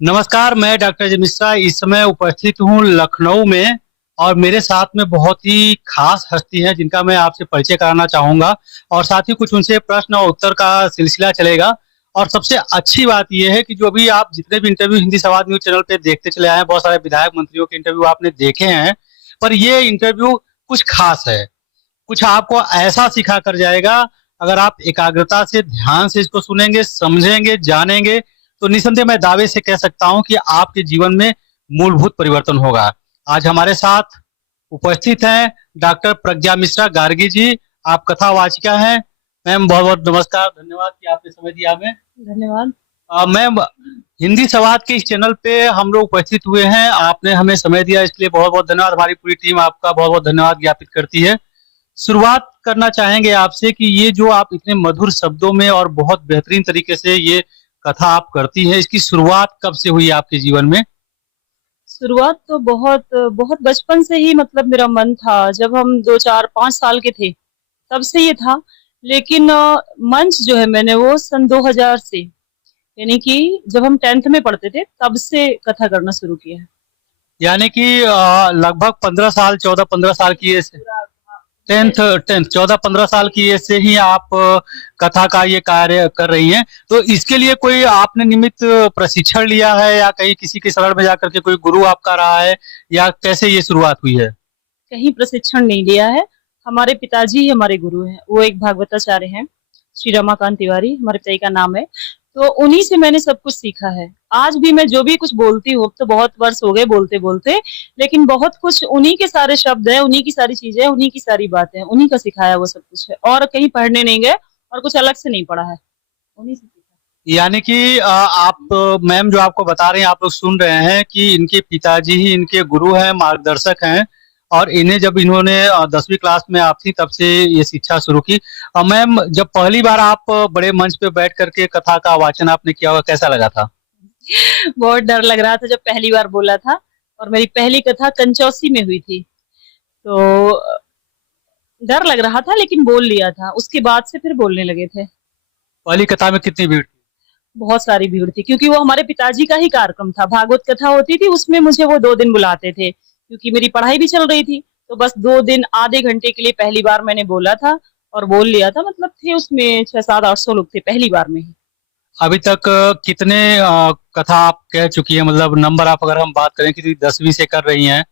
नमस्कार, मैं डॉक्टर अजय मिश्रा इस समय उपस्थित हूँ लखनऊ में। और मेरे साथ में बहुत ही खास हस्ती हैं जिनका मैं आपसे परिचय कराना चाहूँगा। और साथ ही कुछ उनसे प्रश्न और उत्तर का सिलसिला चलेगा। और सबसे अच्छी बात यह है कि जो भी आप जितने भी इंटरव्यू हिंदी संवाद न्यूज़ चैनल पे देखते चले आए हैं, बहुत सारे विधायक मंत्रियों के इंटरव्यू आपने देखे हैं, पर ये इंटरव्यू कुछ खास है। कुछ आपको ऐसा सिखा कर जाएगा, अगर आप एकाग्रता से ध्यान से इसको सुनेंगे, समझेंगे, जानेंगे, तो निसंदेह मैं दावे से कह सकता हूं कि आपके जीवन में मूलभूत परिवर्तन होगा। आज हमारे साथ उपस्थित हैं डॉक्टर प्रज्ञा मिश्रा गार्गी जी। आप कथावाचिका हैं। मैम, बहुत बहुत नमस्कार, धन्यवाद कि आपने समय दिया हमें। धन्यवाद। मैम, हिंदी संवाद के इस चैनल पे हम लोग उपस्थित हुए हैं, आपने हमें समय दिया, इसके लिए बहुत बहुत धन्यवाद। हमारी पूरी टीम आपका बहुत बहुत धन्यवाद ज्ञापित करती है। शुरुआत करना चाहेंगे आपसे कि ये जो आप इतने मधुर शब्दों में और बहुत बेहतरीन तरीके से ये कथा आप करती हैं, इसकी शुरुआत कब से हुई आपके जीवन में? शुरुआत तो बहुत बहुत बचपन से ही मतलब मेरा मन था। जब हम 2, 4, 5 साल के थे, तब से ये था। लेकिन मंच जो है मैंने वो सन 2000 से, यानी कि जब हम 10th में पढ़ते थे तब से कथा करना शुरू किया है। यानी कि लगभग 15 साल, 14-15 साल की एज से, टेंथ यस। टेंथ 14-15 साल की एज से ही आप कथा का ये कार्य कर रही हैं। तो इसके लिए कोई आपने निमित्त प्रशिक्षण लिया है, या कहीं किसी के शरण में जाकर के कोई गुरु आपका रहा है, या कैसे ये शुरुआत हुई है? कहीं प्रशिक्षण नहीं लिया है। हमारे पिताजी ही हमारे गुरु हैं। वो एक भागवताचार्य हैं, श्री रमाकांत तिवारी हमारे पिताजी का नाम है। तो उन्हीं से मैंने सब कुछ सीखा है। आज भी मैं जो भी कुछ बोलती हूँ, अब तो बहुत वर्ष हो गए बोलते-बोलते, लेकिन बहुत कुछ उन्हीं के सारे शब्द हैं, उन्हीं की सारी चीज़ें, उन्हीं की सारी बातें हैं, उन्हीं का सिखाया वो सब कुछ है। और कहीं पढ़ने नहीं गए और कुछ अलग से नहीं पढ़ा है, उन्हीं से सीखा। यानी कि आप मैम जो आपको बता रहे हैं, आप लोग सुन रहे हैं कि इनके पिताजी ही इनके गुरु हैं, मार्गदर्शक हैं। और इन्हें जब इन्होंने 10वीं क्लास में आप थी तब से ये शिक्षा शुरू की। मैम, जब पहली बार आप बड़े मंच पे बैठ करके कथा का वाचन आपने किया होगा, कैसा लगा था? बहुत डर लग रहा था जब पहली बार बोला था। और मेरी पहली कथा कंचौसी में हुई थी। तो डर लग रहा था लेकिन बोल लिया था। उसके बाद से फिर बोलने लगे थे। पहली कथा में कितनी भीड़ थी? बहुत सारी भीड़ थी क्योंकि वो हमारे पिताजी का ही कार्यक्रम था। भागवत कथा होती थी, उसमें मुझे वो 2 दिन बुलाते थे क्योंकि मेरी पढ़ाई भी चल रही थी। तो बस 2 दिन आधे घंटे के लिए पहली बार मैंने बोला था और बोल लिया था। मतलब थे उसमें 6, 7, 800 लोग थे पहली बार में ही। अभी तक कितने कथा आप कह चुकी हैं? मतलब नंबर आप अगर हम बात करें कि 10वीं से कर रही हैं।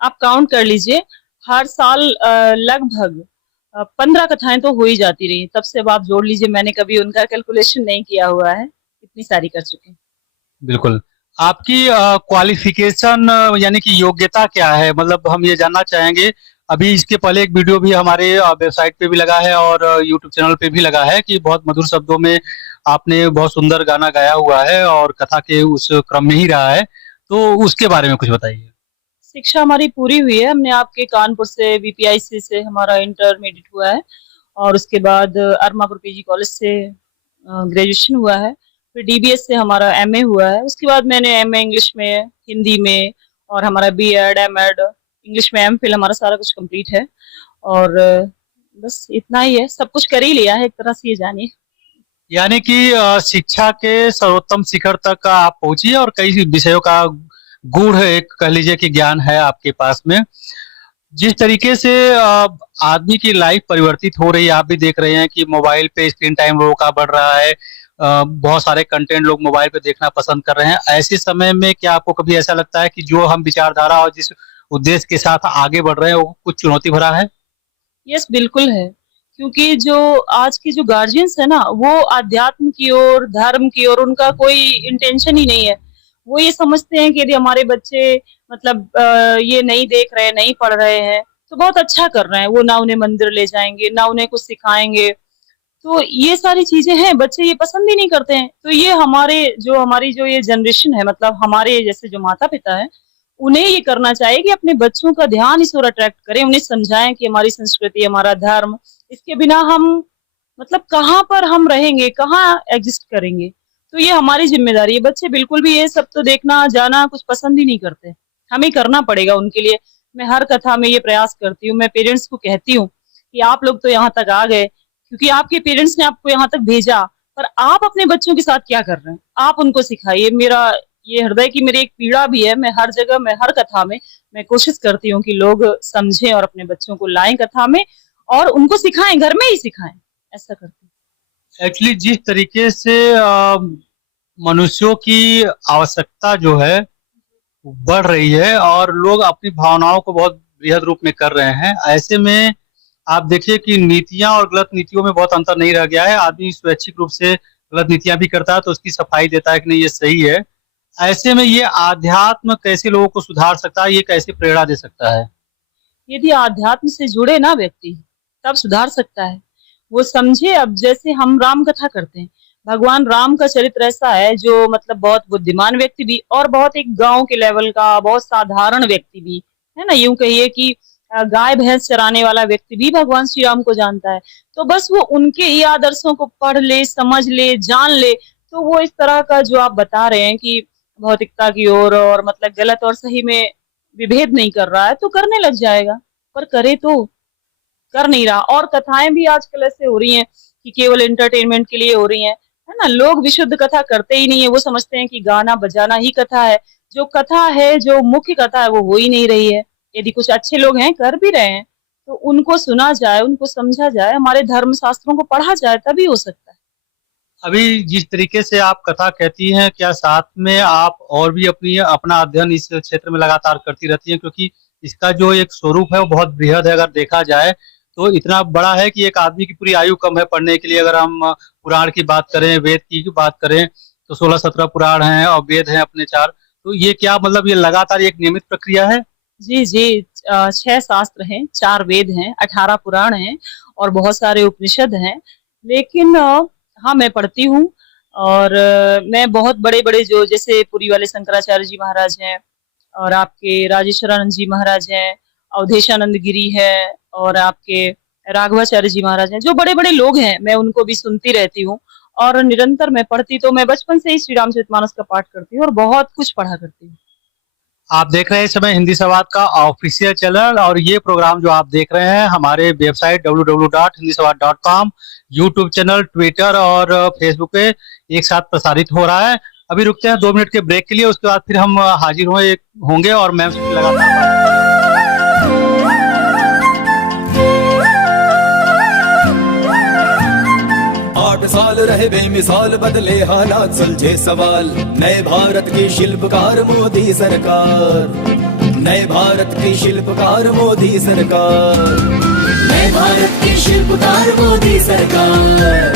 आप काउंट कर लीजिए। हर साल लगभग 15 कथाएं तो हो ही जाती रही। तब से अब आप जोड़ लीजिए, मैंने कभी उनका कैलकुलेशन नहीं किया हुआ है, इतनी सारी कर चुके हैं। बिल्कुल। आपकी क्वालिफिकेशन यानी कि योग्यता क्या है? मतलब हम ये जानना चाहेंगे। अभी इसके पहले एक वीडियो भी हमारे वेबसाइट पे भी लगा है और यूट्यूब चैनल पे भी लगा है कि बहुत मधुर शब्दों में आपने बहुत सुंदर गाना गाया हुआ है और कथा के उस क्रम में ही रहा है। तो उसके बारे में कुछ बताइए। शिक्षा हमारी पूरी हुई है। हमने आपके कानपुर से वीपीआईसी से हमारा इंटरमीडिएट हुआ है। और उसके बाद अरमापुर पीजी कॉलेज से ग्रेजुएशन हुआ है। फिर डीबीएस से हमारा एमए हुआ है। उसके बाद मैंने एमए इंग्लिश में, हिंदी में, और हमारा बीएड, एमएड, इंग्लिश में एमफिल, हमारा सारा कुछ कंप्लीट है। और बस इतना ही है, सब कुछ कर ही लिया है एक तरह से, ये जानिए। यानी कि शिक्षा के सर्वोत्तम शिखर तक आप पहुंची और कई विषयों का गूढ़ एक कह लीजिए कि ज्ञान है आपके पास में। जिस तरीके से आदमी की लाइफ परिवर्तित हो रही है, आप भी देख रहे हैं कि मोबाइल पे स्क्रीन टाइम लोगों का बढ़ रहा है। बहुत सारे कंटेंट लोग मोबाइल पे देखना पसंद कर रहे हैं। ऐसे समय में क्या आपको कभी ऐसा लगता है कि जो हम विचारधारा और जिस उद्देश्य के साथ आगे बढ़ रहे हैं वो कुछ चुनौती भरा है? यस, बिल्कुल है। क्योंकि जो आज के जो गार्जियंस है ना, वो अध्यात्म की ओर, धर्म की ओर उनका कोई इंटेंशन ही नहीं है। वो ये समझते हैं कि यदि हमारे बच्चे मतलब ये नहीं देख रहे, नहीं पढ़ रहे हैं, तो बहुत अच्छा कर रहे हैं। वो ना उन्हें मंदिर ले जाएंगे, ना उन्हें कुछ सिखाएंगे। तो ये सारी चीजें हैं, बच्चे ये पसंद ही नहीं करते हैं। तो ये हमारी जो ये जनरेशन है, मतलब हमारे जैसे जो माता पिता है, उन्हें ये करना चाहिए कि अपने बच्चों का ध्यान इस ओर अट्रैक्ट करें। उन्हें समझाएं कि हमारी संस्कृति, हमारा धर्म, इसके बिना हम मतलब कहाँ पर हम रहेंगे, कहाँ एग्जिस्ट करेंगे। तो ये हमारी जिम्मेदारी है। बच्चे बिल्कुल भी ये सब तो देखना जाना कुछ पसंद ही नहीं करते। हमें करना पड़ेगा उनके लिए। मैं हर कथा में ये प्रयास करती हूँ। मैं पेरेंट्स को कहती हूँ कि आप लोग तो यहाँ तक आ गए क्योंकि आपके पेरेंट्स ने आपको यहाँ तक भेजा, पर आप अपने बच्चों के साथ क्या कर रहे हैं, आप उनको सिखाइए। मेरा ये हृदय की मेरी एक पीड़ा भी है। मैं हर जगह में, हर कथा में मैं कोशिश करती हूँ कि लोग समझें और अपने बच्चों को लाएं कथा में और उनको सिखाएं, घर में ही सिखाएं। ऐसा करती हूँ। एक्चुअली जिस तरीके से मनुष्यों की आवश्यकता जो है बढ़ रही है और लोग अपनी भावनाओं को बहुत बृहद रूप में कर रहे हैं, ऐसे में आप देखिए कि नीतियां और गलत नीतियों में बहुत अंतर नहीं रह गया है। आदमी स्वैच्छिक रूप से गलत नीतियां भी करता है तो उसकी सफाई देता है कि नहीं ये सही है। ऐसे में ये आध्यात्म कैसे लोगों को सुधार सकता है, ये कैसे प्रेरणा दे सकता है? यदि आध्यात्म से जुड़े ना व्यक्ति, तब सुधार सकता है। वो समझे, अब जैसे हम राम कथा करते हैं, भगवान राम का चरित्र ऐसा है जो मतलब बहुत बुद्धिमान व्यक्ति भी और बहुत एक गांव के लेवल का बहुत साधारण व्यक्ति भी है ना, यूं कहिए कि गाय भैंस चराने वाला व्यक्ति भी भगवान श्री राम को जानता है। तो बस वो उनके ही आदर्शों को पढ़ ले, समझ ले, जान ले, तो वो इस तरह का जो आप बता रहे हैं कि भौतिकता की ओर और मतलब गलत और सही में विभेद नहीं कर रहा है, तो करने लग जाएगा। पर करे तो कर नहीं रहा। और कथाएं भी आजकल ऐसे हो रही हैं कि केवल एंटरटेनमेंट के लिए हो रही हैं, है ना। लोग विशुद्ध कथा करते ही नहीं है, वो समझते हैं कि गाना बजाना ही कथा है। जो कथा है, जो मुख्य कथा है, वो हो ही नहीं रही है। यदि कुछ अच्छे लोग हैं, कर भी रहे हैं, तो उनको सुना जाए, उनको समझा जाए, हमारे धर्म शास्त्रों को पढ़ा जाए, तभी हो सकता है। अभी जिस तरीके से आप कथा कहती हैं, क्या साथ में आप और भी अपना अध्ययन इस क्षेत्र में लगातार करती रहती हैं? क्योंकि इसका जो एक स्वरूप है वो बहुत बृहद है। अगर देखा जाए तो इतना बड़ा है कि एक आदमी की पूरी आयु कम है पढ़ने के लिए। अगर हम पुराण की बात करें, वेद की बात करें, तो 16-17 पुराण हैं और वेद हैं अपने 4। तो ये क्या मतलब ये लगातार एक नियमित प्रक्रिया है? जी जी। 6 शास्त्र हैं, 4 वेद हैं, 18 पुराण हैं और बहुत सारे उपनिषद हैं। लेकिन हाँ, मैं पढ़ती हूँ और मैं बहुत बड़े बड़े जो जैसे पुरी वाले शंकराचार्य जी महाराज हैं और आपके राजेश्वरानंद जी महाराज हैं, अवधेशानंद गिरी है और आपके राघवाचार्य जी महाराज हैं, जो बड़े बड़े लोग हैं, मैं उनको भी सुनती रहती हूँ और निरंतर मैं पढ़ती। तो मैं बचपन से ही श्री रामचरितमानस का पाठ करती हूँ और बहुत कुछ पढ़ा करती हूँ। आप देख रहे हैं इस समय हिंदी संवाद का ऑफिशियल चैनल, और ये प्रोग्राम जो आप देख रहे हैं हमारे website www.hindisawad.com, YouTube channel, Twitter और फेसबुक पे एक साथ प्रसारित हो रहा है। अभी रुकते हैं 2 मिनट के ब्रेक के लिए, उसके बाद फिर हम हाजिर होंगे और मैम से लगातार। 8 साल रहे बेमिसाल, बदले हालात सुलझे सवाल। नए भारत की शिल्पकार मोदी सरकार, नए भारत की शिल्पकार मोदी सरकार, नए भारत की शिल्पकार मोदी सरकार,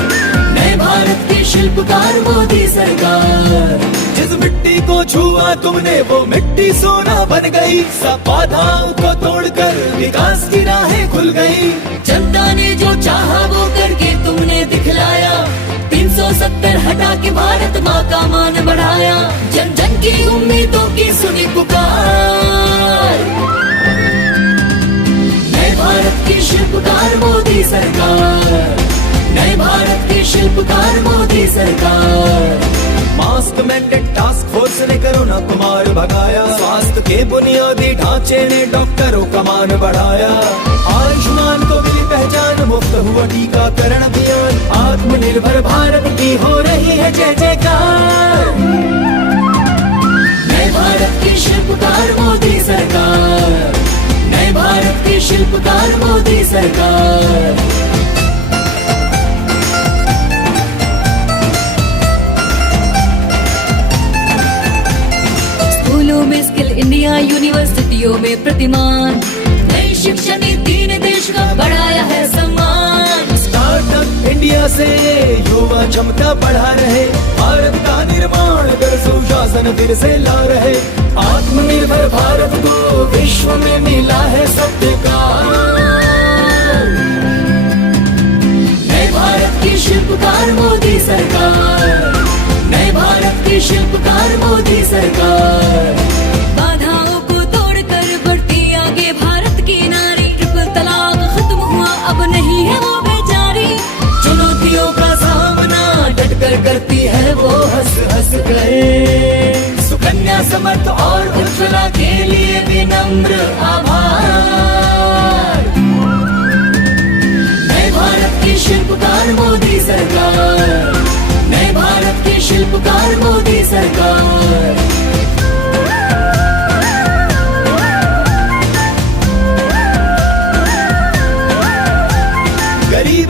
नए भारत की शिल्पकार मोदी सरकार। जिस मिट्टी को छुआ तुमने वो मिट्टी सोना बन गई, सब बाधाओं को तोड़कर विकास की राहें खुल गई। जनता ने जो चाहा वो करके तुमने दिखलाया, 370 हटा के भारत माँ का मान बढ़ाया। जन जन की उम्मीदों की सुनी पुकार, नए भारत की शिल्पकार मोदी सरकार, नए भारत की शिल्पकार मोदी सरकार। मास्क मैंडेट टास्क फोर्स ने कोरोना को मार भगाया, स्वास्थ्य के बुनियादी ढांचे ने डॉक्टरों का मान बढ़ाया। आयुष्मान को मिली पहचान, मुफ्त हुआ टीकाकरण अभियान, आत्मनिर्भर भारत की हो रही है जय जयकार। नए भारत की शिल्पकार मोदी सरकार, नए भारत की शिल्पकार मोदी सरकार। स्कूलों में स्किल इंडिया, यूनिवर्सिटियों में प्रतिमान, नई शिक्षा नीति ने देश का बढ़ाया है सम्मान। स्टार्टअप इंडिया से युवा क्षमता बढ़ा रहे, भारत का निर्माण कर सुशासन फिर से ला रहे। आत्मनिर्भर भारत को विश्व में मिला है सत्कार, नए भारत की शिल्पकार मोदी सरकार, नए भारत की शिल्पकार मोदी सरकार। बाधाओं को तोड़कर बढ़ती आगे भारत की नारी, ट्रिपल तलाक खत्म हुआ अब नहीं है वो बेचारी। चुनौतियों का सामना डटकर करती है वो हंस हंस कर। सुकन्या समर्थ और उज्ज्वला के लिए विनम्र आभार। नए भारत की शिल्पकार मोदी सरकार, नए भारत की शिल्पकार मोदी सरकार।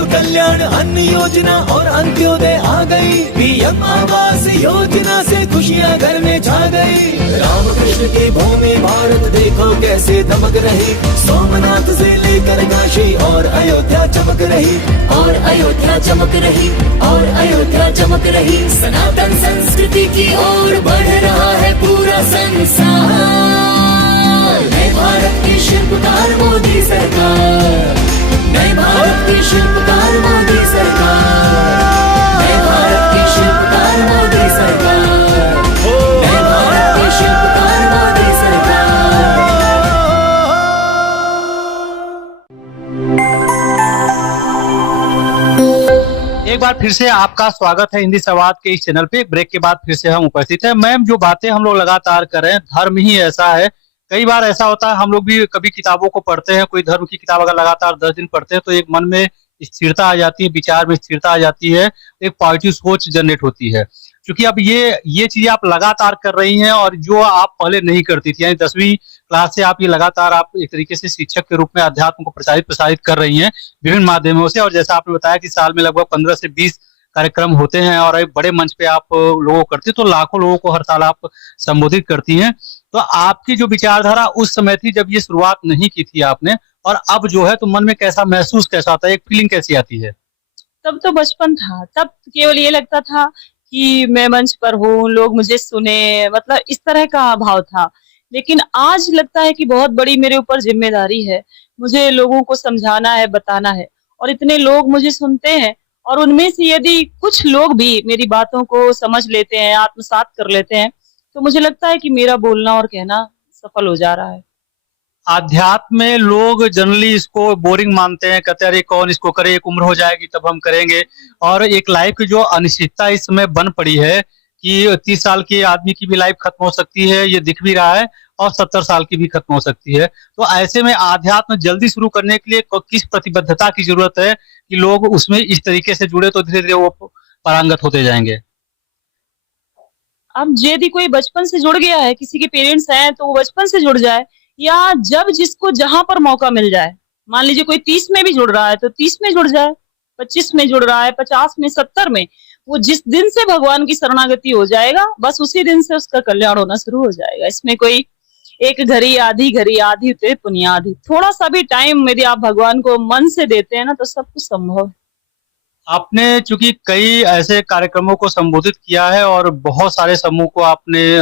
कल्याण अन्न योजना और अंत्योदय आ गई। पीएम आवास योजना से खुशियाँ घर में छा गई। रामकृष्ण की भूमि भारत देखो कैसे दमक रही। सोमनाथ से लेकर काशी और अयोध्या चमक रही, और अयोध्या चमक रही, और अयोध्या चमक रही। सनातन संस्कृति की ओर बढ़ रहा है पूरा संसार। नए भारत की शिल्पकार मोदी सरकार, नए भारत की शिल्पकार मोदी सरकार, नए भारत की शिल्पकार मोदी सरकार, नए भारत की शिल्पकार मोदी सरकार। एक बार फिर से आपका स्वागत है हिंदी संवाद के इस चैनल पे। एक ब्रेक के बाद फिर से हम उपस्थित हैं। मैम, जो बातें हम लोग लगातार कर रहे हैं, धर्म ही ऐसा है। कई बार ऐसा होता है, हम लोग भी कभी किताबों को पढ़ते हैं, कोई धर्म की किताब अगर लगातार 10 दिन पढ़ते हैं तो एक मन में स्थिरता आ जाती है, विचार में स्थिरता आ जाती है, एक पॉजिटिव सोच जनरेट होती है। क्योंकि अब ये चीजें आप लगातार कर रही हैं और जो आप पहले नहीं करती थी, यानी 10वीं क्लास से आप ये लगातार आप एक तरीके से शिक्षक के रूप में अध्यात्म को प्रसारित कर रही हैं विभिन्न माध्यमों से। और जैसा आपने बताया कि साल में लगभग 15 से 20 कार्यक्रम होते हैं और एक बड़े मंच पे आप लोगों को करती, तो लाखों लोगों को हर साल आप संबोधित करती हैं। तो आपकी जो विचारधारा उस समय थी जब ये शुरुआत नहीं की थी आपने, और अब जो है तो मन में कैसा महसूस कैसा आता है, एक फीलिंग कैसी आती है? तब तो बचपन था, तब केवल ये लगता था कि मैं मंच पर हूँ, लोग मुझे सुने, मतलब इस तरह का भाव था। लेकिन आज लगता है कि बहुत बड़ी मेरे ऊपर जिम्मेदारी है, मुझे लोगों को समझाना है, बताना है, और इतने लोग मुझे सुनते हैं, और उनमें से यदि कुछ लोग भी मेरी बातों को समझ लेते हैं, आत्मसात कर लेते हैं, तो मुझे लगता है कि मेरा बोलना और कहना सफल हो जा रहा है। आध्यात्म में लोग जनरली इसको बोरिंग मानते हैं, कहते हैं अरे कौन इसको करे, एक उम्र हो जाएगी तब हम करेंगे। और एक लाइफ की जो अनिश्चितता इस समय बन पड़ी है कि 30 साल के आदमी की भी लाइफ खत्म हो सकती है, ये दिख भी रहा है, और 70 साल की भी खत्म हो सकती है। तो ऐसे में आध्यात्म जल्दी शुरू करने के लिए किस प्रतिबद्धता की जरूरत है कि लोग उसमें इस तरीके से जुड़े तो धीरे धीरे वो पारंगत होते जाएंगे? अब यदि कोई बचपन से जुड़ गया है, किसी के पेरेंट्स हैं, तो वो बचपन से जुड़ जाए, या जब जिसको जहां पर मौका मिल जाए। मान लीजिए कोई 30 में भी जुड़ रहा है तो 30 में जुड़ जाए, 25 में जुड़ रहा है, 50 में, 70 में, वो जिस दिन से भगवान की शरणागति हो जाएगा, बस उसी दिन से उसका कल्याण होना शुरू हो जाएगा। इसमें कोई एक घड़ी आधी उतरे पुनियादी। थोड़ा सा भी टाइम यदि आप भगवान को मन से देते हैं ना, तो सब कुछ संभव है। आपने चूंकि कई ऐसे कार्यक्रमों को संबोधित किया है और बहुत सारे समूह को आपने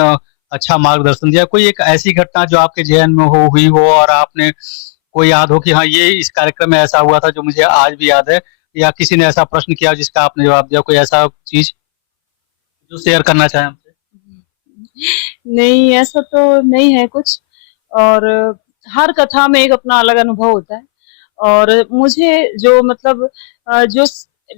अच्छा मार्गदर्शन दिया, कोई एक ऐसी घटना जो आपके जहन में हुई हो और आपने कोई याद हो कि हाँ ये इस कार्यक्रम में ऐसा हुआ था जो मुझे आज भी याद है, या किसी ने ऐसा प्रश्न किया जिसका आपने जवाब दिया, कोई ऐसा चीज जो शेयर करना चाहें हमसे? नहीं, ऐसा तो नहीं है कुछ। और हर कथा में एक अपना अलग अनुभव होता है। और मुझे जो मतलब जो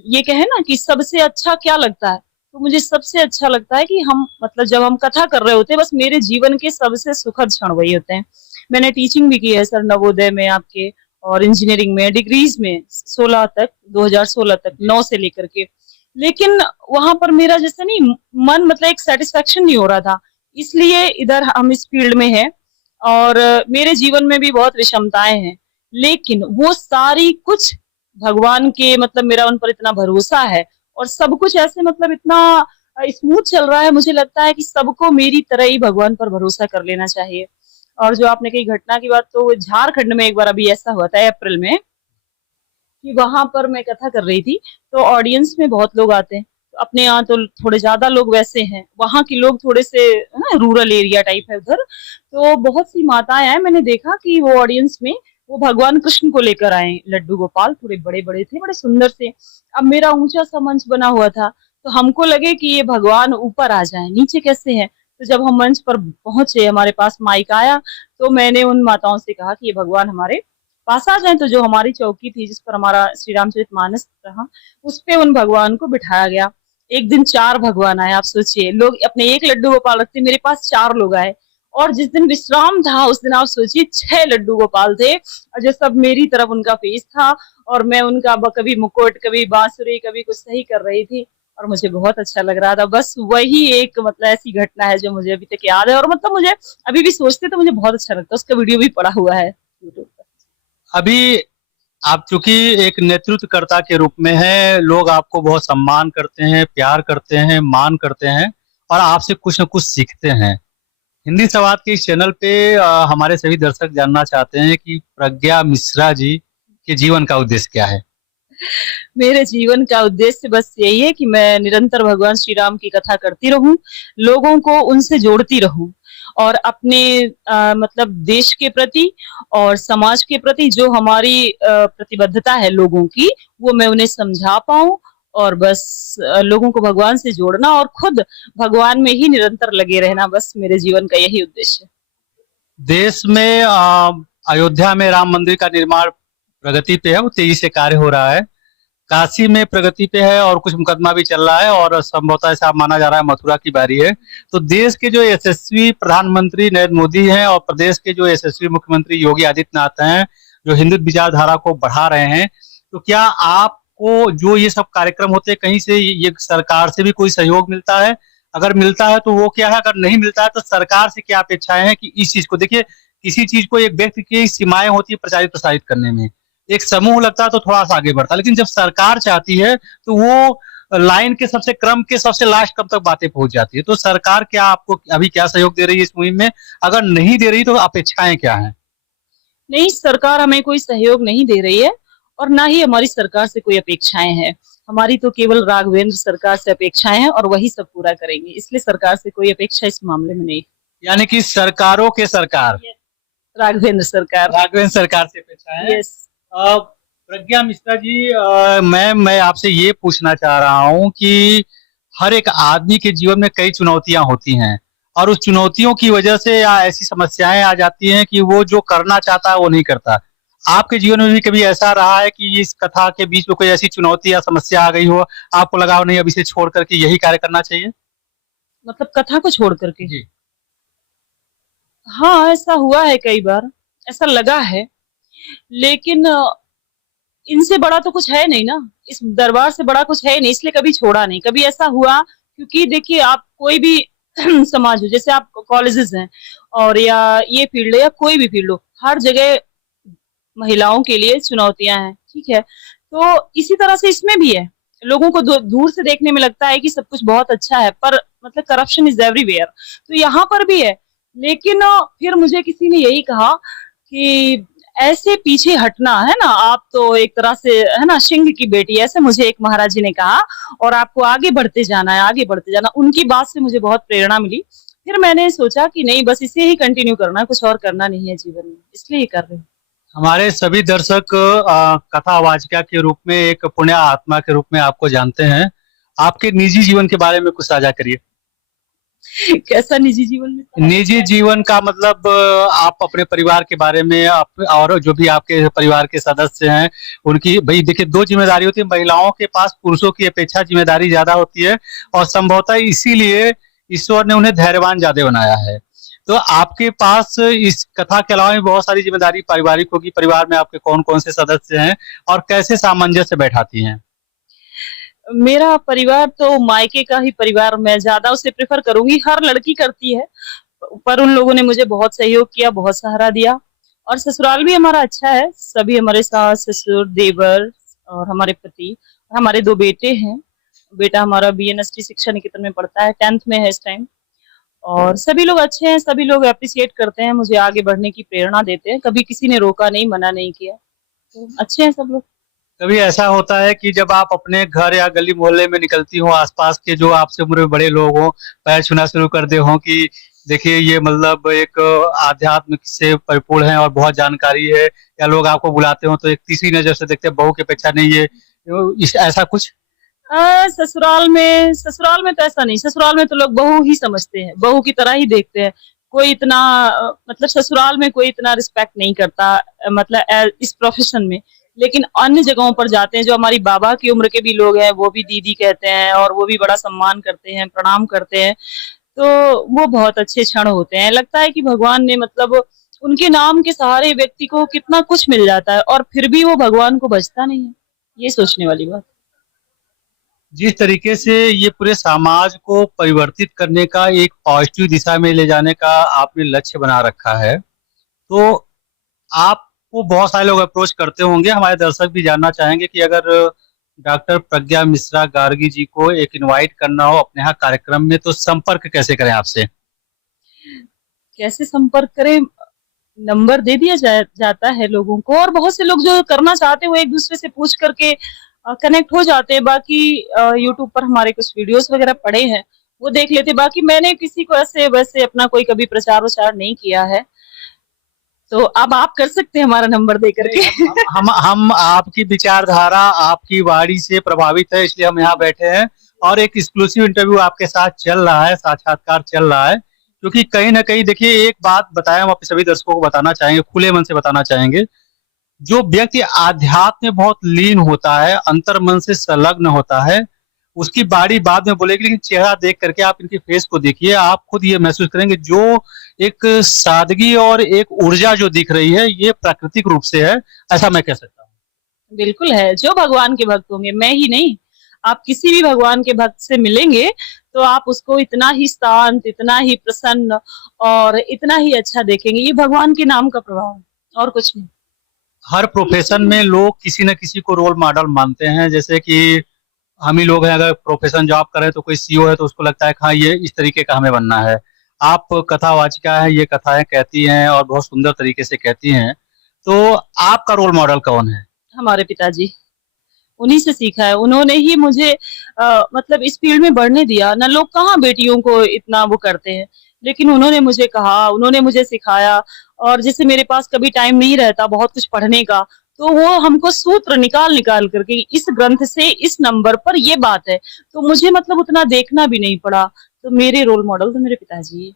ये कहे ना कि सबसे अच्छा क्या लगता है, तो मुझे सबसे अच्छा लगता है कि हम मतलब जब हम कथा कर रहे होते हैं, बस मेरे जीवन के सबसे सुखद क्षण वही होते हैं। मैंने टीचिंग भी की है सर, नवोदय में आपके, और इंजीनियरिंग में, डिग्रीज में 16 तक, 2016 तक, 9 से लेकर के। लेकिन वहां पर मेरा जैसे नहीं मन, मतलब एक सेटिस्फेक्शन नहीं हो रहा था, इसलिए इधर हम इस फील्ड में हैं। और मेरे जीवन में भी बहुत विषमताएं हैं, लेकिन वो सारी कुछ भगवान के, मतलब मेरा उन पर इतना भरोसा है, और सब कुछ ऐसे मतलब इतना स्मूथ चल रहा है, मुझे लगता है कि सबको मेरी तरह ही भगवान पर भरोसा कर लेना चाहिए। और जो आपने कही घटना की बात, तो झारखंड में एक बार अभी ऐसा हुआ था अप्रैल में, कि वहां पर मैं कथा कर रही थी, तो ऑडियंस में बहुत लोग आते हैं। तो अपने यहाँ तो थोड़े ज्यादा लोग वैसे हैं, वहां के लोग थोड़े से ना रूरल एरिया टाइप है उधर, तो बहुत सी माताएं आए। मैंने देखा कि वो ऑडियंस में वो भगवान कृष्ण को लेकर आए, लड्डू गोपाल, थोड़े बड़े बड़े थे, बड़े सुंदर से। अब मेरा ऊंचा सा मंच बना हुआ था, तो हमको लगे कि ये भगवान ऊपर आ जाए, नीचे कैसे हैं। तो जब हम मंच पर पहुंचे, हमारे पास माइक आया, तो मैंने उन माताओं से कहा कि ये भगवान हमारे पास आ जाए। तो जो हमारी चौकी थी जिस पर हमारा श्री रामचरितमानस रहा, उस पे उन भगवान को बिठाया गया। एक दिन 4 भगवान आए, आप सोचिए, लोग अपने एक लड्डू गोपाल रखते, मेरे पास 4 लोग आए। और जिस दिन विश्राम था, उस दिन आप सोचिए 6 लड्डू गोपाल थे, और जो सब मेरी तरफ उनका फेस था, और मैं उनका कभी मुकुट, कभी बांसुरी, कभी कुछ सही कर रही थी, और मुझे बहुत अच्छा लग रहा था। बस वही एक मतलब ऐसी घटना है जो मुझे अभी तक याद है, और मतलब मुझे अभी भी सोचते तो मुझे बहुत अच्छा लगता है। उसका वीडियो भी पड़ा हुआ है यूट्यूब पर। अभी आप चूंकि एक नेतृत्वकर्ता के रूप में हैं, लोग आपको बहुत सम्मान करते हैं, प्यार करते हैं, मान करते हैं और आपसे कुछ न कुछ सीखते हैं। हिंदी संवाद के इस चैनल पे हमारे सभी दर्शक जानना चाहते हैं कि प्रज्ञा मिश्रा जी के जीवन का उद्देश्य क्या है? मेरे जीवन का उद्देश्य बस यही है कि मैं निरंतर भगवान श्री राम की कथा करती रहूं, लोगों को उनसे जोड़ती रहूं और अपने मतलब देश के प्रति और समाज के प्रति जो हमारी प्रतिबद्धता है लोगों की, वो मैं उन्हें समझा पाऊं और बस लोगों को भगवान से जोड़ना और खुद भगवान में ही निरंतर लगे रहना, बस मेरे जीवन का यही उद्देश्य है। देश में अयोध्या में राम मंदिर का निर्माण प्रगति पे है, वो तेजी से कार्य हो रहा है। काशी में प्रगति पे है और कुछ मुकदमा भी चल रहा है और संभवतः ऐसा माना जा रहा है मथुरा की बारी है। तो देश के जो यशस्वी प्रधानमंत्री नरेंद्र मोदी हैं और प्रदेश के जो यशस्वी मुख्यमंत्री योगी आदित्यनाथ हैं, जो हिंदू विचारधारा को बढ़ा रहे हैं, तो क्या आपको जो ये सब कार्यक्रम होते हैं कहीं से ये सरकार से भी कोई सहयोग मिलता है? अगर मिलता है तो वो क्या है, अगर नहीं मिलता है तो सरकार से क्या अपेक्षाएं हैं कि इस चीज को देखिए, किसी चीज को एक व्यक्ति की सीमाएं होती है प्रचारित प्रसारित करने में, एक समूह लगता है तो थोड़ा सा आगे बढ़ता है, लेकिन जब सरकार चाहती है तो वो लाइन के सबसे क्रम के सबसे लास्ट क्रम तक बातें पहुंच जाती है। तो सरकार क्या आपको अभी क्या सहयोग दे रही है इस मुहिम में? अगर नहीं दे रही तो अपेक्षाएं क्या हैं? नहीं, सरकार हमें कोई सहयोग नहीं दे रही है और ना ही हमारी सरकार से कोई अपेक्षाएं हैं। हमारी तो केवल राघवेंद्र सरकार से अपेक्षाएं हैं और वही सब पूरा करेंगे, इसलिए सरकार से कोई अपेक्षा इस मामले में नहीं। यानी कि सरकारों के सरकार राघवेंद्र सरकार। राघवेंद्र सरकार से अपेक्षा है। यस। प्रज्ञा मिश्रा जी, मैं आपसे ये पूछना चाह रहा हूँ कि हर एक आदमी के जीवन में कई चुनौतियां होती हैं और उस चुनौतियों की वजह से या ऐसी समस्याएं आ जाती हैं कि वो जो करना चाहता है वो नहीं करता। आपके जीवन में भी कभी ऐसा रहा है कि इस कथा के बीच में कोई ऐसी चुनौती या समस्या आ गई हो, आपको लगा हो नहीं अब इसे छोड़ करके यही कार्य करना चाहिए? मतलब कथा को छोड़ करके? जी। हाँ, ऐसा हुआ है कई बार, ऐसा लगा है, लेकिन इनसे बड़ा तो कुछ है नहीं ना, इस दरबार से बड़ा कुछ है नहीं, इसलिए कभी छोड़ा नहीं। कभी ऐसा हुआ, क्योंकि देखिए आप कोई भी समाज हो, जैसे आप कॉलेजेस हैं और या ये फील्ड है या कोई भी फील्ड हो, हर जगह महिलाओं के लिए चुनौतियां हैं, ठीक है? तो इसी तरह से इसमें भी है। लोगों को दूर से देखने में लगता है कि सब कुछ बहुत अच्छा है, पर मतलब करप्शन इज एवरीवेयर, तो यहाँ पर भी है। लेकिन फिर मुझे किसी ने यही कहा कि ऐसे पीछे हटना है ना, आप तो एक तरह से है ना सिंह की बेटी, ऐसे मुझे एक महाराज जी ने कहा, और आपको आगे बढ़ते जाना है, आगे बढ़ते जाना। उनकी बात से मुझे बहुत प्रेरणा मिली। फिर मैंने सोचा कि नहीं, बस इसे ही कंटिन्यू करना है, कुछ और करना नहीं है जीवन में, इसलिए ही कर रहे हैं। हमारे सभी दर्शक कथावाचिका के रूप में, एक पुण्य आत्मा के रूप में आपको जानते हैं। आपके निजी जीवन के बारे में कुछ साझा करिए। कैसा निजी जीवन में? निजी जीवन का मतलब आप अपने परिवार के बारे में, और जो भी आपके परिवार के सदस्य हैं उनकी, भाई देखिए दो जिम्मेदारी होती है, महिलाओं के पास पुरुषों की अपेक्षा जिम्मेदारी ज्यादा होती है और संभवतः इसीलिए ईश्वर ने उन्हें धैर्यवान ज्यादा बनाया है। तो आपके पास इस कथा के अलावा भी बहुत सारी जिम्मेदारी पारिवारिक होगी। परिवार में आपके कौन कौन से सदस्य हैं और कैसे सामंजस्य बैठाती हैं? मेरा परिवार तो मायके का ही परिवार, मैं ज्यादा उसे प्रेफर करूंगी, हर लड़की करती है, पर उन लोगों ने मुझे बहुत सहयोग किया, बहुत सहारा दिया। और ससुराल भी हमारा अच्छा है, सभी हमारे सास ससुर देवर और हमारे पति, हमारे 2 बेटे हैं। बेटा हमारा बीएनएसटी शिक्षा निकेतन में पढ़ता है, 10th में है इस टाइम, और सभी लोग अच्छे हैं, सभी लोग अप्रिशिएट करते हैं, मुझे आगे बढ़ने की प्रेरणा देते हैं, कभी किसी ने रोका नहीं, मना नहीं किया, तो अच्छे हैं सब लोग। कभी ऐसा होता है कि जब आप अपने घर या गली मोहल्ले में निकलती हो, आसपास के जो आपसे उम्र में बड़े लोग हों, पैर छूना शुरू कर दे हों कि देखिए ये मतलब एक आध्यात्म से परिपूर्ण है और बहुत जानकारी है, या लोग आपको बुलाते हो तो एक तीसरी नजर से देखते हैं, बहू की अपेक्षा नहीं है, ऐसा कुछ? ससुराल में तो ऐसा नहीं, ससुराल में तो लोग बहू ही समझते हैं, बहू की तरह ही देखते हैं। कोई इतना मतलब ससुराल में कोई इतना रिस्पेक्ट नहीं करता, मतलब इस प्रोफेशन में। लेकिन अन्य जगहों पर जाते हैं, जो हमारी बाबा की उम्र के भी लोग हैं, वो भी दीदी कहते हैं और वो भी बड़ा सम्मान करते हैं, प्रणाम करते हैं, तो वो बहुत अच्छे क्षण होते हैं। लगता है कि भगवान ने मतलब उनके नाम के सहारे व्यक्ति को कितना कुछ मिल जाता है और फिर भी वो भगवान को बचता नहीं है, ये सोचने वाली बात। जिस तरीके से ये पूरे समाज को परिवर्तित करने का, एक पॉजिटिव दिशा में ले जाने का आपने लक्ष्य बना रखा है, तो आप वो बहुत सारे लोग अप्रोच करते होंगे। हमारे दर्शक भी जानना चाहेंगे कि अगर डॉक्टर प्रज्ञा मिश्रा गार्गी जी को एक इनवाइट करना हो अपने यहाँ कार्यक्रम में तो संपर्क कैसे करें आपसे? कैसे संपर्क करें? नंबर दे दिया जाता है लोगों को, और बहुत से लोग जो करना चाहते हैं वो एक दूसरे से पूछ करके कनेक्ट हो जाते हैं। बाकी यूट्यूब पर हमारे कुछ वीडियोस वगैरह पड़े हैं, वो देख लेते। बाकी मैंने किसी को ऐसे वैसे अपना कोई कभी प्रचार वचार नहीं किया है, तो अब आप कर सकते हैं हमारा नंबर दे करके। हम आपकी विचारधारा, आपकी वाणी से प्रभावित है, इसलिए हम यहाँ बैठे हैं और एक एक्सक्लूसिव इंटरव्यू आपके साथ चल रहा है, साक्षात्कार चल रहा है। क्योंकि कहीं ना कहीं देखिए, एक बात बताएं, हम अपने सभी दर्शकों को बताना चाहेंगे, खुले मन से बताना चाहेंगे, जो व्यक्ति आध्यात्म में बहुत लीन होता है, अंतर मन से संलग्न होता है, उसकी बारी बाद में बोलेगी, लेकिन चेहरा देख करके आप इनके फेस को देखिए, आप खुद ये महसूस करेंगे जो एक सादगी और एक ऊर्जा जो दिख रही है, ये प्राकृतिक रूप से है, ऐसा मैं कह सकता हूँ। बिल्कुल है। जो भगवान के भक्त होंगे, मैं ही नहीं, आप किसी भी भगवान के भक्त से मिलेंगे तो आप उसको इतना ही शांत, इतना ही प्रसन्न और इतना ही अच्छा देखेंगे। ये भगवान के नाम का प्रभाव है और कुछ नहीं। हर प्रोफेशन में लोग किसी न किसी को रोल मॉडल मानते हैं। जैसे कि हम ही लोग हैं, अगर प्रोफेशन जॉब करें तो कोई सीईओ है तो उसको लगता है कि हाँ, ये इस तरीके का हमें बनना है। आप कथावाचिका है, ये कथाएं कहती हैं और बहुत सुंदर तरीके से कहती हैं, तो आपका रोल मॉडल कौन है? हमारे पिताजी, उन्हीं से सीखा है। उन्होंने ही मुझे मतलब इस फील्ड में बढ़ने दिया ना। लोग कहाँ बेटियों को इतना वो करते हैं, लेकिन उन्होंने मुझे कहा, उन्होंने मुझे सिखाया। और जैसे मेरे पास कभी टाइम नहीं रहता बहुत कुछ पढ़ने का, तो वो हमको सूत्र निकाल निकाल करके इस ग्रंथ से इस नंबर पर ये बात है, तो मुझे मतलब उतना देखना भी नहीं पड़ा। तो मेरे रोल मॉडल तो मेरे पिताजी है।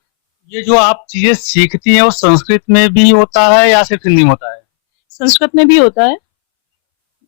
ये जो आप चीजें सीखती हैं वो संस्कृत में भी होता है या सिर्फ हिंदी में होता है? संस्कृत में भी होता है,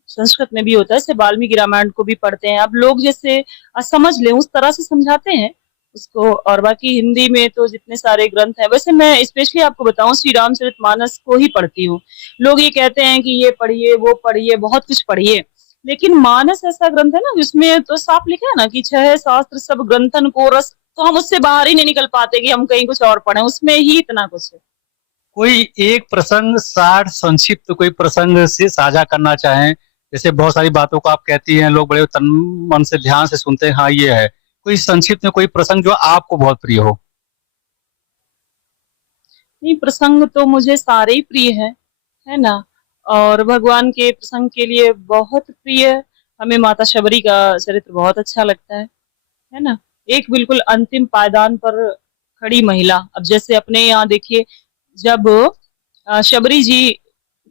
संस्कृत में भी होता है। जैसे वाल्मीकि रामायण को भी पढ़ते हैं, अब लोग जैसे समझ लें उस तरह से समझाते हैं उसको। और बाकी हिंदी में तो जितने सारे ग्रंथ हैं, वैसे मैं स्पेशली आपको बताऊं, श्री रामचरितमानस को ही पढ़ती हूँ। लोग ये कहते हैं कि ये पढ़िए, वो पढ़िए, बहुत कुछ पढ़िए, लेकिन मानस ऐसा ग्रंथ है ना जिसमें तो साफ लिखा है ना कि छह शास्त्र सब ग्रंथन को रस, तो हम उससे बाहर ही नहीं निकल पाते कि हम कहीं कुछ और पढ़ें, उसमें ही इतना कुछ है। कोई एक प्रसंग शार्ट संक्षिप्त कोई प्रसंग से साझा करना चाहें? जैसे बहुत सारी बातों को आप कहती हैं, लोग बड़े तन मन से ध्यान से सुनते हैं, हाँ ये है। कोई संक्षिप्त में कोई प्रसंग जो आपको बहुत प्रिय हो? नहीं, प्रसंग तो मुझे सारे ही प्रिय है ना। और भगवान के प्रसंग के लिए बहुत प्रिय, हमें माता शबरी का चरित्र बहुत अच्छा लगता है ना। एक बिल्कुल अंतिम पायदान पर खड़ी महिला। अब जैसे अपने यहाँ देखिए, जब शबरी जी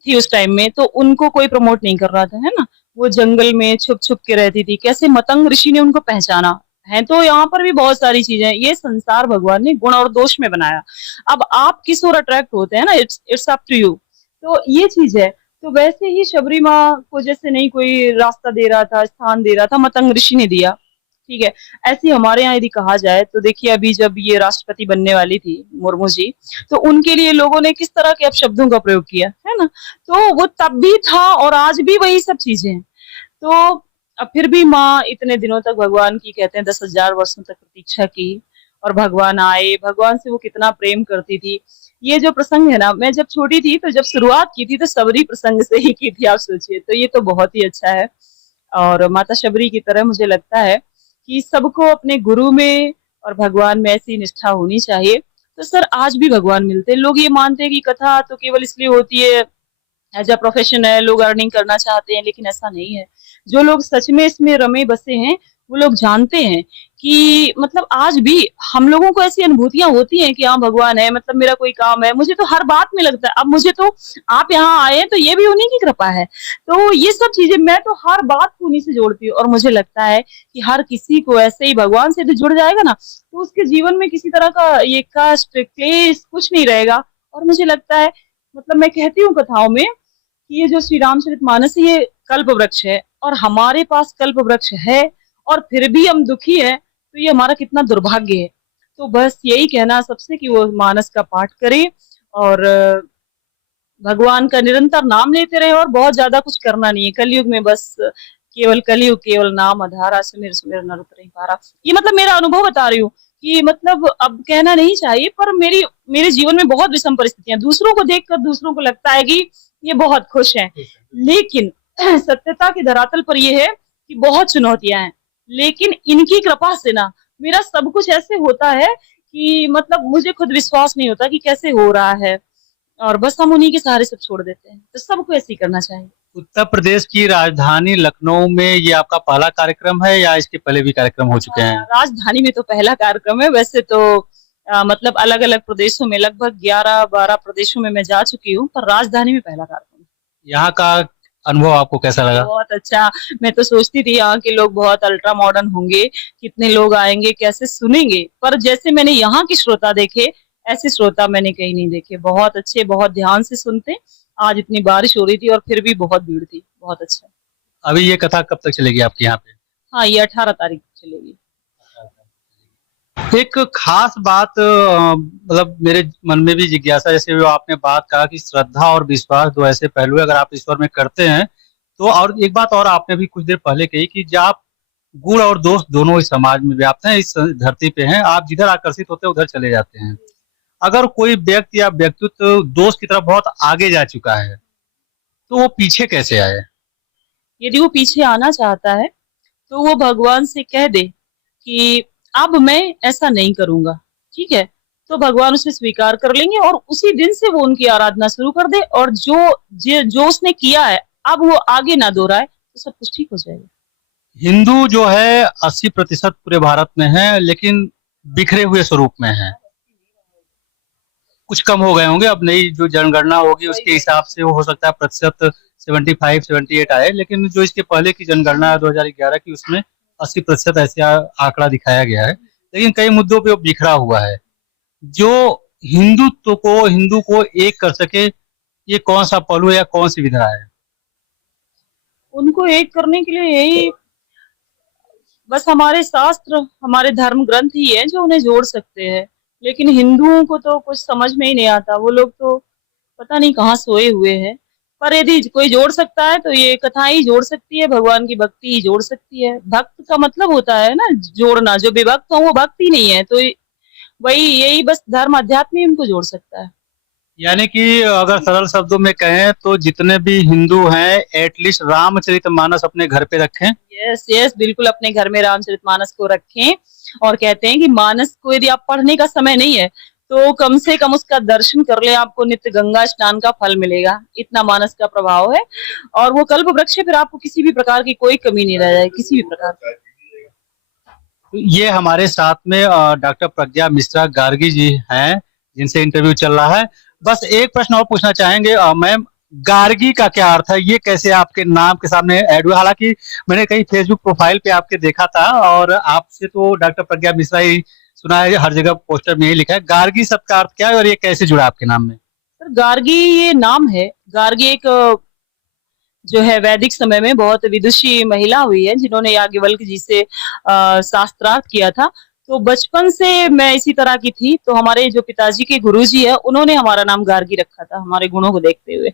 थी उस टाइम में, तो उनको कोई प्रमोट नहीं कर रहा था, है ना। वो जंगल में छुप छुप के रहती थी। कैसे मतंग ऋषि ने उनको पहचाना है। तो यहाँ पर भी बहुत सारी चीजें, ये संसार भगवान ने गुण और दोष में बनाया। अब आप किस ओर अट्रैक्ट होते हैं ना, इट्स अप टू यू। तो ये चीज है। तो वैसे ही शबरी माँ को जैसे नहीं कोई रास्ता दे रहा था, स्थान दे रहा था, मतंग ऋषि ने दिया, ठीक है। ऐसे हमारे यहाँ यदि कहा जाए तो देखिए, अभी जब ये राष्ट्रपति बनने वाली थी मुर्मू जी, तो उनके लिए लोगों ने किस तरह के अपशब्दों का प्रयोग किया, है ना। तो वो तब भी था और आज भी वही सब चीजें हैं। तो अब फिर भी माँ इतने दिनों तक भगवान की, कहते हैं 10,000 वर्षों तक प्रतीक्षा की, और भगवान आए। भगवान से वो कितना प्रेम करती थी। ये जो प्रसंग है ना, मैं जब छोटी थी तो जब शुरुआत की थी तो शबरी प्रसंग से ही की थी, आप सोचिए। तो ये तो बहुत ही अच्छा है। और माता शबरी की तरह मुझे लगता है कि सबको अपने गुरु में और भगवान में ऐसी निष्ठा होनी चाहिए। तो सर, आज भी भगवान मिलते हैं। लोग ये मानते हैं कि कथा तो केवल इसलिए होती है, एज अ प्रोफेशन है, लोग अर्निंग करना चाहते हैं, लेकिन ऐसा नहीं है। जो लोग सच में इसमें रमे बसे हैं, वो लोग जानते हैं कि मतलब आज भी हम लोगों को ऐसी अनुभूतियां होती हैं कि हाँ भगवान है, मतलब मेरा कोई काम है। मुझे तो हर बात में लगता है, अब मुझे तो आप यहाँ आए हैं तो ये भी उन्हीं की कृपा है। तो ये सब चीजें मैं तो हर बात को उन्हीं से जोड़ती हूँ। और मुझे लगता है कि हर किसी को ऐसे ही भगवान से जुड़ जाएगा ना, तो उसके जीवन में किसी तरह का ये कष्ट, क्लेश कुछ नहीं रहेगा। और मुझे लगता है, मतलब मैं कहती हूँ कथाओं में कि ये जो श्री रामचरितमानस है, ये कल्प वृक्ष है, और हमारे पास कल्प वृक्ष है और फिर भी हम दुखी है, तो ये हमारा कितना दुर्भाग्य है। तो बस यही कहना सबसे कि वो मानस का पाठ करें और भगवान का निरंतर नाम लेते रहे, और बहुत ज्यादा कुछ करना नहीं है कलयुग में। बस केवल कलयुग, केवल नाम आधारा, सुमिर सुमिर नर उतरहि पारा। ये मतलब मेरा अनुभव बता रही हूँ कि मतलब अब कहना नहीं चाहिए, पर मेरे जीवन में बहुत विषम परिस्थितियां, दूसरों को देखकर दूसरों को लगता है कि ये बहुत खुश हैं। लेकिन सत्यता के धरातल पर ये है कि बहुत चुनौतियां हैं, लेकिन इनकी कृपा से ना मेरा सब कुछ ऐसे होता है कि मतलब मुझे खुद विश्वास नहीं होता कि कैसे हो रहा है, और बस हम उन्हीं के सहारे सब छोड़ देते हैं। तो सबको ऐसे ही करना चाहिए। उत्तर प्रदेश की राजधानी लखनऊ में ये आपका पहला कार्यक्रम है या इसके पहले भी कार्यक्रम हो चुके हैं? राजधानी में तो पहला कार्यक्रम है। वैसे तो मतलब अलग अलग प्रदेशों में लगभग 11-12 प्रदेशों में मैं जा चुकी हूँ, पर राजधानी में पहला कार्यक्रम है। यहाँ का अनुभव आपको कैसा लगा? बहुत अच्छा। मैं तो सोचती थी यहाँ के लोग बहुत अल्ट्रा मॉडर्न होंगे, कितने लोग आएंगे, कैसे सुनेंगे, पर जैसे मैंने यहाँ के श्रोता देखे ऐसे श्रोता मैंने कहीं नहीं देखे। बहुत अच्छे, बहुत ध्यान से सुनते। आज इतनी बारिश हो रही थी और फिर भी बहुत भीड़ थी। बहुत अच्छा। अभी ये कथा कब तक चलेगी आपके यहाँ पे? हाँ, ये 18 तारीख को चलेगी। एक खास बात मतलब मेरे मन में भी जिज्ञासा, जैसे जो आपने बात कहा कि श्रद्धा और विश्वास दो ऐसे पहलू है, अगर आप ईश्वर में करते हैं तो। और एक बात और आपने भी कुछ देर पहले कही कि जब आप गुण और दोष दोनों इस समाज में व्याप्त हैं, इस धरती पे हैं, आप जिधर आकर्षित होते हैं उधर चले जाते हैं। अगर कोई व्यक्ति या व्यक्तित्व दोष की तरफ बहुत आगे जा चुका है तो वो पीछे कैसे आए? यदि वो पीछे आना चाहता है तो वो भगवान से कह दे कि अब मैं ऐसा नहीं करूंगा, ठीक है, तो भगवान उसे स्वीकार कर लेंगे और उसी दिन से वो उनकी आराधना शुरू कर दे, और जो उसने किया है अब वो आगे ना दोहराए, तो सब कुछ ठीक हो जाएगा। हिंदू जो है 80% पूरे भारत में है, लेकिन बिखरे हुए स्वरूप में है। कुछ कम हो गए होंगे, अब नई जो जनगणना होगी उसके हिसाब से वो हो सकता है प्रतिशत 75-78 आए, लेकिन जो इसके पहले की जनगणना है 2011 की, उसमें 80% ऐसे आंकड़ा दिखाया गया है। लेकिन कई मुद्दों पे वो बिखरा हुआ है। जो हिंदू को एक कर सके, ये कौन सा पहलू है या कौन सी विधा है? उनको एक करने के लिए यही बस हमारे शास्त्र, हमारे धर्म ग्रंथ ही है जो उन्हें जोड़ सकते हैं। लेकिन हिंदुओं को तो कुछ समझ में ही नहीं आता। वो लोग तो पता नहीं कहाँ सोए हुए हैं। पर यदि कोई जोड़ सकता है तो ये कथा ही जोड़ सकती है, भगवान की भक्ति ही जोड़ सकती है। भक्त का मतलब होता है ना जोड़ना। जो विभक्त हो वो भक्त ही नहीं है, तो वही यही बस धर्म अध्यात्म ही उनको जोड़ सकता है। यानी कि अगर सरल शब्दों में कहें तो जितने भी हिंदू हैं एटलीस्ट रामचरितमानस अपने घर पे रखें। यस, बिल्कुल अपने घर में रामचरितमानस को रखें। और कहते हैं कि मानस को यदि आप पढ़ने का समय नहीं है तो कम से कम उसका दर्शन कर ले, आपको नित्य गंगा स्नान का फल मिलेगा। इतना मानस का प्रभाव है। और वो कल्प वृक्ष है, फिर आपको किसी भी प्रकार की कोई कमी नहीं रह जाए, किसी भी प्रकार की। ये हमारे साथ में डॉक्टर प्रज्ञा मिश्रा गार्गी जी हैं, जिनसे इंटरव्यू चल रहा है। बस एक प्रश्न और पूछना चाहेंगे मैम, गार्गी का क्या अर्थ है? ये कैसे आपके नाम के सामने ऐड हुआ? हालांकि मैंने कहीं फेसबुक प्रोफाइल पे आपके देखा था, और आपसे तो डॉक्टर प्रज्ञा मिश्रा ही सुना है, हर जगह पोस्टर में यही लिखा है। गार्गी शब्द का अर्थ क्या है और ये कैसे जुड़ा आपके नाम में? सर, गार्गी ये नाम है। गार्गी एक जो है वैदिक समय में बहुत विदुषी महिला हुई है, जिन्होंने याज्ञवल्क्य जी से शास्त्रार्थ किया था। तो बचपन से मैं इसी तरह की थी, तो हमारे जो पिताजी के गुरुजी है उन्होंने हमारा नाम गार्गी रखा था, हमारे गुणों को देखते हुए।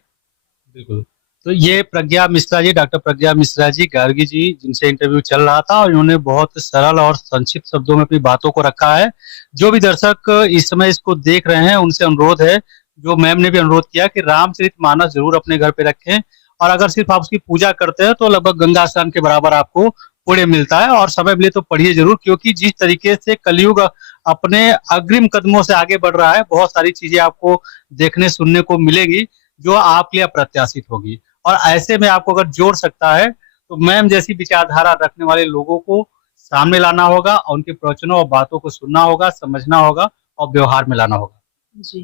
बिल्कुल। तो ये प्रज्ञा मिश्रा जी, डॉक्टर प्रज्ञा मिश्रा जी गार्गी जी, जिनसे इंटरव्यू चल रहा था, और इन्होंने बहुत सरल और संक्षिप्त शब्दों में अपनी बातों को रखा है। जो भी दर्शक इस समय इसको देख रहे हैं उनसे अनुरोध है, जो मैम ने भी अनुरोध किया, कि रामचरितमानस जरूर अपने घर पे रखें। और अगर सिर्फ आप उसकी पूजा करते हैं तो लगभग गंगा स्नान के बराबर आपको पुण्य मिलता है। और समय मिले तो पढ़िए जरूर, क्योंकि जिस तरीके से कलयुग अपने अग्रिम कदमों से आगे बढ़ रहा है, बहुत सारी चीजें आपको देखने सुनने को मिलेगी जो आपके लिए अप्रत्याशित होगी। और ऐसे में आपको अगर जोड़ सकता है तो मैम जैसी विचारधारा रखने वाले लोगों को सामने लाना होगा, और उनके प्रवचनों और बातों को सुनना होगा, समझना होगा और व्यवहार में लाना होगा। जी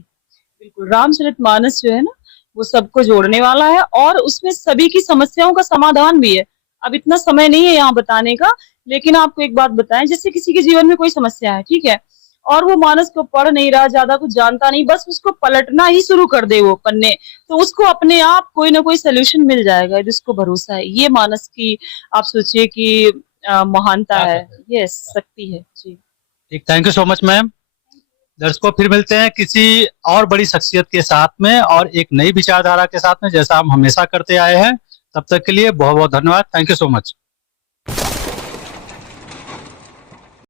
बिल्कुल। रामचरितमानस जो है ना, वो सबको जोड़ने वाला है और उसमें सभी की समस्याओं का समाधान भी है। अब इतना समय नहीं है यहाँ बताने का, लेकिन आपको एक बात बताएं, जैसे किसी के जीवन में कोई समस्या है, ठीक है, और वो मानस को पढ़ नहीं रहा, ज्यादा कुछ जानता नहीं, बस उसको पलटना ही शुरू कर दे वो पन्ने, तो उसको अपने आप कोई ना कोई सोल्यूशन मिल जाएगा, जिसको भरोसा है। ये मानस की आप सोचिए कि महानता है, ये शक्ति है। जी ठीक, thank you so much ma'am. दर्शकों, फिर मिलते हैं किसी और बड़ी शख्सियत के साथ में और एक नई विचारधारा के साथ में, जैसा हम हमेशा करते आए हैं। तब तक के लिए बहुत बहुत धन्यवाद। Thank you so much.